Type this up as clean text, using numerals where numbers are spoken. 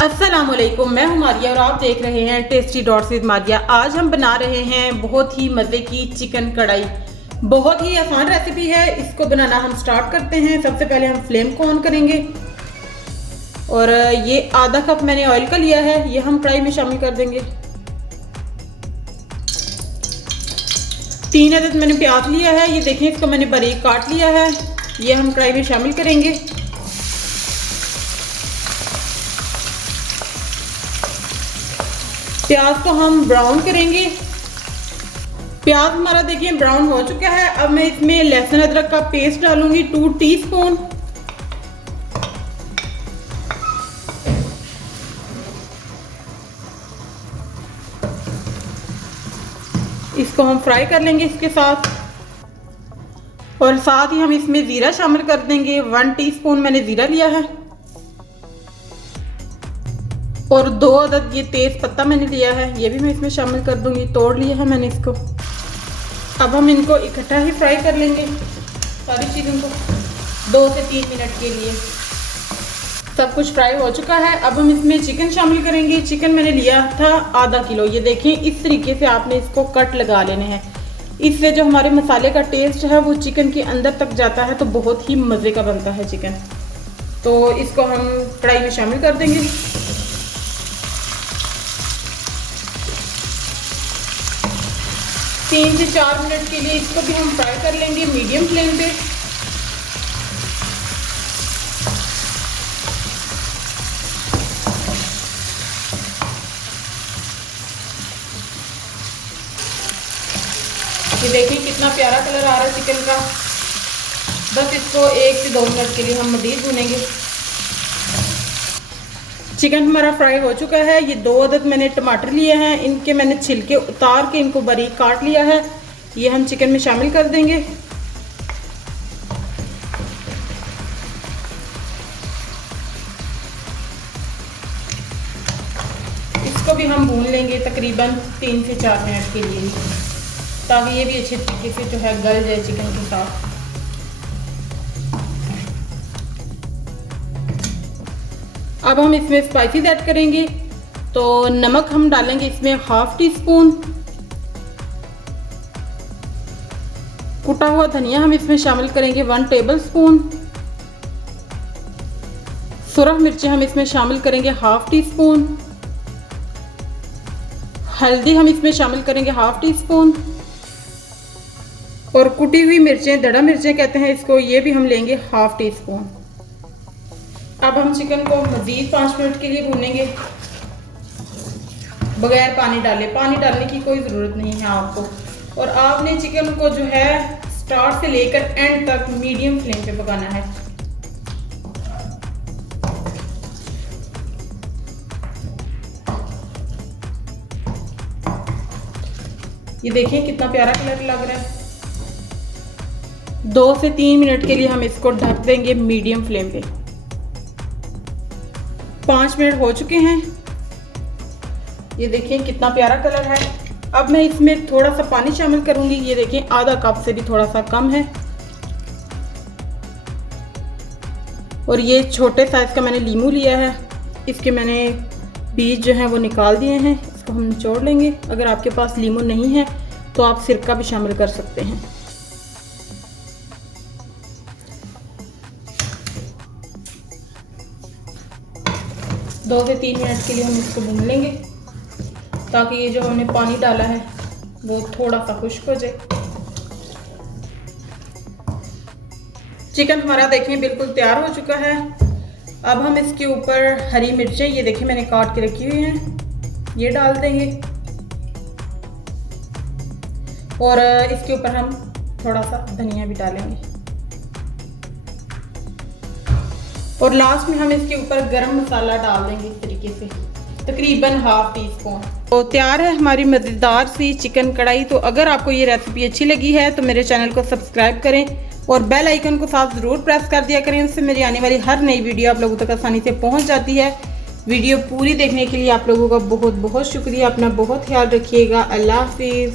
अस्सलाम वालेकुम, मैं हूं मारिया और आप देख रहे हैं टेस्टी डॉट्स विद मारिया। आज हम बना रहे हैं बहुत ही मज़े की चिकन कढ़ाई। बहुत ही आसान रेसिपी है, इसको बनाना हम स्टार्ट करते हैं। सबसे पहले हम फ्लेम को ऑन करेंगे और ये आधा कप मैंने ऑयल का लिया है, ये हम कढ़ाई में शामिल कर देंगे। 3 अदद मैंने प्याज लिया है, ये देखें इसको मैंने बारीक काट लिया है, ये हम कढ़ाई में शामिल करेंगे। प्याज को हम ब्राउन करेंगे। प्याज हमारा देखिए ब्राउन हो चुका है। अब मैं इसमें लहसुन अदरक का पेस्ट डालूंगी 2 टीस्पून। इसको हम फ्राई कर लेंगे इसके साथ, और साथ ही हम इसमें जीरा शामिल कर देंगे। 1 टीस्पून मैंने जीरा लिया है और 2 अदद ये तेज पत्ता मैंने लिया है, ये भी मैं इसमें शामिल कर दूंगी। तोड़ लिया है मैंने इसको। अब हम इनको इकट्ठा ही फ्राई कर लेंगे सारी चीज़ों को 2 से 3 मिनट के लिए। सब कुछ फ्राई हो चुका है। अब हम इसमें चिकन शामिल करेंगे। चिकन मैंने लिया था आधा किलो। ये देखें इस तरीके से आपने इसको कट लगा लेने हैं। इससे जो हमारे मसाले का टेस्ट है वो चिकन के अंदर तक जाता है, तो बहुत ही मज़े का बनता है चिकन। तो इसको हम कढ़ाई में शामिल कर देंगे। 3 से 4 मिनट के लिए इसको भी हम फ्राई कर लेंगे मीडियम फ्लेम पे। ये देखिए कितना प्यारा कलर आ रहा है चिकन का। बस इसको 1 से 2 मिनट के लिए हम मज़ीद भूनेंगे। चिकन हमारा फ्राई हो चुका है। ये 2 अदद मैंने टमाटर लिए हैं, इनके मैंने छिलके उतार के इनको बारीक काट लिया है, ये हम चिकन में शामिल कर देंगे। इसको भी हम भून लेंगे तकरीबन 3 से 4 मिनट के लिए, ताकि ये भी अच्छे तरीके से जो है गल जाए चिकन के साथ। अब हम इसमें स्पाइसेस ऐड करेंगे। तो नमक हम डालेंगे इसमें 1/2 टीस्पून। कुटा हुआ धनिया हम इसमें शामिल करेंगे 1 टेबलस्पून। सुरख मिर्ची हम इसमें शामिल करेंगे 1/2 टीस्पून। हल्दी हम इसमें शामिल करेंगे 1/2 टीस्पून। और कुटी हुई मिर्चें, दड़ा मिर्चें कहते हैं इसको, ये भी हम लेंगे 1/2 टीस्पून। अब हम चिकन को मज़ीद 5 मिनट के लिए भूनेंगे बगैर पानी डाले। पानी डालने की कोई ज़रूरत नहीं है आपको। और आपने चिकन को जो है स्टार्ट से लेकर एंड तक मीडियम फ्लेम पे पकाना है। ये देखिए कितना प्यारा कलर लग रहा है। 2 से 3 मिनट के लिए हम इसको ढक देंगे मीडियम फ्लेम पे। 5 मिनट हो चुके हैं। ये देखिए कितना प्यारा कलर है। अब मैं इसमें थोड़ा सा पानी शामिल करूंगी। ये देखिए आधा कप से भी थोड़ा सा कम है। और ये छोटे साइज का मैंने लीमू लिया है, इसके मैंने बीज जो हैं वो निकाल दिए हैं। इसको हम निचोड़ लेंगे। अगर आपके पास लीमू नहीं है तो आप सिरका भी शामिल कर सकते हैं। दो से 3 मिनट के लिए हम इसको भून लेंगे, ताकि ये जो हमने पानी डाला है वो थोड़ा सा खुश्क हो जाए। चिकन हमारा देखें बिल्कुल तैयार हो चुका है। अब हम इसके ऊपर हरी मिर्चें, ये देखिए मैंने काट के रखी हुई हैं, ये डाल देंगे। और इसके ऊपर हम थोड़ा सा धनिया भी डालेंगे। और लास्ट में हम इसके ऊपर गरम मसाला डाल देंगे इस तरीके से, तकरीबन 1/2 टीस्पून। तो तैयार है हमारी मज़ेदार सी चिकन कढ़ाई। तो अगर आपको ये रेसिपी अच्छी लगी है तो मेरे चैनल को सब्सक्राइब करें और बेल आइकन को साथ ज़रूर प्रेस कर दिया करें। उससे मेरी आने वाली हर नई वीडियो आप लोगों तक आसानी से पहुंच जाती है। वीडियो पूरी देखने के लिए आप लोगों का बहुत बहुत शुक्रिया। अपना बहुत ख्याल रखिएगा। अल्लाह हाफिज़।